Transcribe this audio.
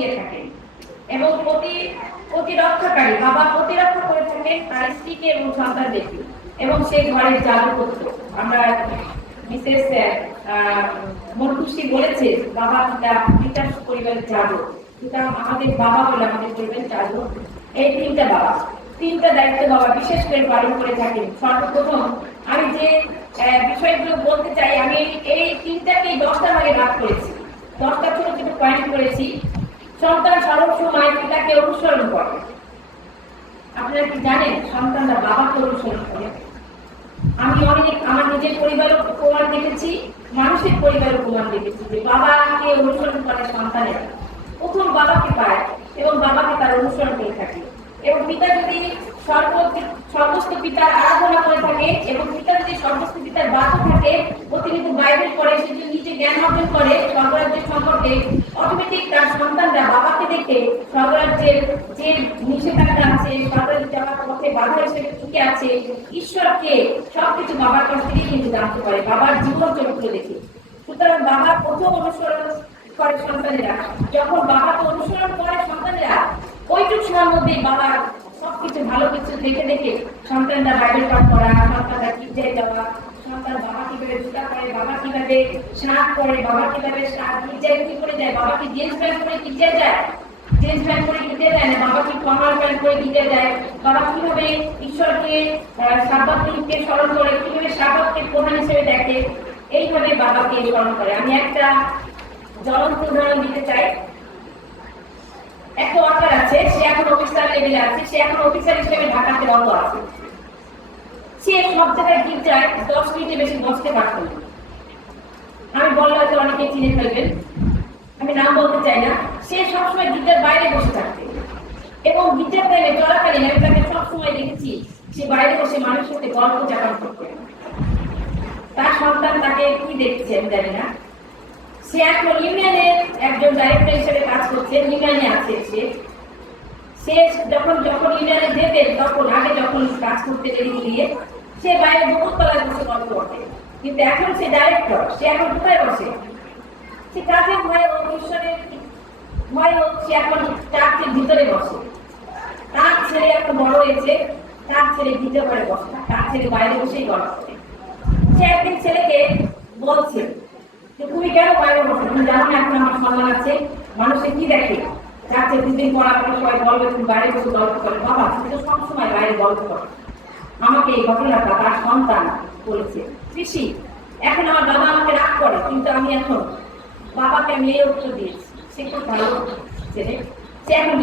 দিয়ে থাকেন এবং প্রতি প্রতিরক্ষাকারী বাবা প্রতিরক্ষা করে থাকেন তার স্ত্রীকে এবং সন্তানদেরকে। এবং সেই ঘরের করত আমরা মিসেস মনখুশি বলেছে, বাবা পিতা, পিতার পরিবারের জাদু। পিতা আমাদের বাবা বলে আমাদের পরিবারের জাদু। এই তিনটা বাবা। তিনটা দায়িত্ব বাবা, বিশেষ করে পালন করে থাকেন। সর্বপ্রথম আমি যে বিষয়গুলো বলতে চাই, আমি এই তিনটাকেই দশটা ভাগে ভাগ করেছি। দশটা ছোট ছোট পয়েন্ট করেছি। সন্তান সর্বসময় পিতাকে অনুসরণ করে। আপনারা কি জানেন সন্তানরা বাবাকে অনুসরণ করে? আমি অনেক, আমার নিজের পরিবারও প্রমাণ দেখেছি, মানুষের পরিবারও প্রমাণ দেখেছি যে বাবাকে অনুসরণ করে সন্তানেরা। প্রথম বাবাকে পায় এবং বাবাকে তার অনুসরণ করে থাকে। এবং পিতা যদি সর্ব সমস্ত পিতার আরাধনা করে থাকে এবং পিতা যদি সমস্ত পিতার বাধ্য থাকে, প্রতিনিয়ত বাইবেল পড়ে, সে যদি নিজে জ্ঞান অর্জন করে স্বর্গরাজ্যের সম্পর্কে অটোমেটিক তার সন্তানরা বাবাকে দেখে স্বর্গরাজ্যের যে নিষেধাজ্ঞা আছে স্বর্গরাজ্যে যাওয়ার পথে বাধা হিসেবে টিকে আছে, ঈশ্বরকে সবকিছু বাবার কাছ থেকেই কিন্তু জানতে পারে, বাবার জীবন চরিত্র দেখে। সুতরাং বাবার প্রথম অনুসরণ করে সন্তানেরা। যখন বাবাকে অনুসরণ করে সন্তানেরা, ওইটুক সময়ের মধ্যেই বাবার সবকিছু, ভালো কিছু দেখে দেখে সন্তানরা বাইবেল পাঠ করা, সন্তানরা গির্জায় যাওয়া সন্তান বাবা কীভাবে জুতা করে বাবা কীভাবে স্নান করে, বাবা কীভাবে স্নান গির্জায় কি করে যায় বাবা কি জিন্স প্যান্ট পরে গির্জায় যায়। পরে গির্জায় যায় না বাবা কি কমার পরে গির্জায় যায় বাবা কীভাবে ঈশ্বরকে স্মরণ করে, কীভাবে প্রধান হিসেবে দেখে, এইভাবে বাবাকে স্মরণ করে। আমি একটা জ্বলন্ত উদাহরণ দিতে চাই। একটা আছে, সে এখন অফিসার লেভেলে আছে, সে এখন অফিসার হিসেবে ঢাকাতে রত আছে। সে সব জায়গায় গির্জায় দশ মিনিটে বেশি বসতে পারত আমি বললে হয়তো অনেকে চিনে ফেলবেন। আমি নাম বলতে চাই না। সে বাইরে বসে থাকতে। এবং গির্জার টাইমে চলাকালীন আমি তাকে সবসময় দেখেছি, সে বাইরে বসে মানুষের সাথে গল্প চাপান করতে। তার সন্তান তাকে কি দেখছে আমি জানি না। সে এখন ইউনিয়নের একজন ডাইরেক্টর হিসেবে কাজ করছে, ইউনিয়নে আছে সে। সে যখন যখন ইউনিয়নে যেতেন, তখন আগে যখন কাজ করতে দেরি দিয়ে সে বাইরে বহুত তলায় বসে গল্প করে কিন্তু এখন সে ডাইরেক্টর সে এখন কোথায় বসে? সে কাজের ভয়ে ও ঈশ্বরের ভয়ে সে এখন চার্চের ভিতরে বসে। তার ছেলে এখন বড় হয়েছে, তার ছেলে ভিতরে করে বসে না তার ছেলে বাইরে বসেই করে সে একদিন ছেলেকে বলছে যে, তুমি কেন বাইরে বসো? তুমি জানো না এখন আমার সম্মান আছে? মানুষে কি দেখে? যাচ্ছে দুদিন পড়া করে সবাই বলবে, তুমি বাইরে বসে গল্প করে। বাবা, তুমি তো সবসময় বাইরে গল্প করো। আমাকে এই ঘটনাটা তার সন্তান বলেছে। কৃষি এখন আমার বাবা আমাকে রাগ করে, কিন্তু আমি এখন বাবাকে আমি এই উত্তর দিয়েছি। সে এখন